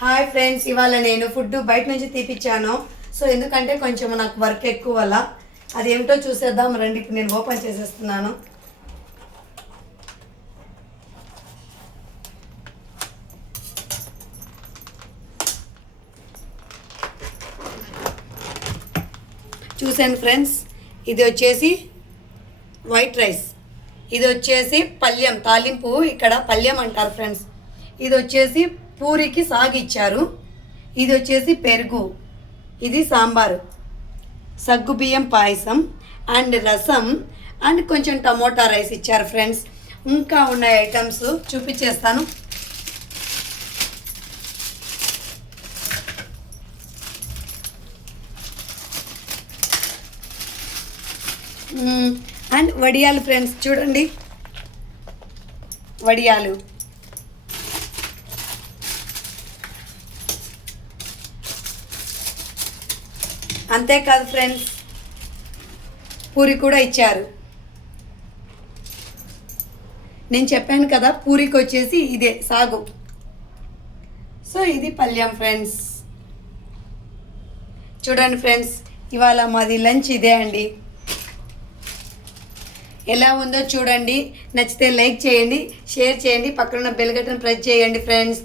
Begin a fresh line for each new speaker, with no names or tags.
Hi friends ఇవాళ నేను food బయట నుంచి తీపిచ్చాను. సో ఎందుకంటే కొంచెం నాకు వర్క్ ఎక్కువ వల్ల. అది ఏమిటో చూసేద్దాం. రండి ఇప్పుడు నేను ఓపెన్ చేసేస్తున్నాను. చూసాను ఫ్రెండ్స్ ఇది వచ్చేసి వైట్ రైస్. ఇది వచ్చేసి పల్యం తాలింపు ఇక్కడ పల్యం అంటారు ఫ్రెండ్స్. ఇది వచ్చేసి పూరికి సాగిచ్చారు. ఇది వచ్చేసి పెరుగు. ఇది సాంబారు. సగ్గు బియ్యం పాయసం అండ్ రసం అండ్ కొంచెం టమోటా రైస్ ఇచ్చారు ఫ్రెండ్స్. ఇంకా ఉన్న ఐటమ్స్ చూపించేస్తాను. అండ్ వడియాలు ఫ్రెండ్స్ చూడండి. వడియాలు. అంతేకాదు ఫ్రెండ్స్ పూరి కూడా ఇచ్చారు. నేను చెప్పాను కదా పూరికి వచ్చేసి ఇదే సాగు. సో ఇది పల్యం ఫ్రెండ్స్. చూడండి ఫ్రెండ్స్ ఇవాళ మాది లంచ్ ఇదే అండి. ఎలా ఉందో చూడండి. నచ్చితే లైక్ చేయండి షేర్ చేయండి పక్కన బెల్ బటన్ ప్రెస్ చేయండి ఫ్రెండ్స్.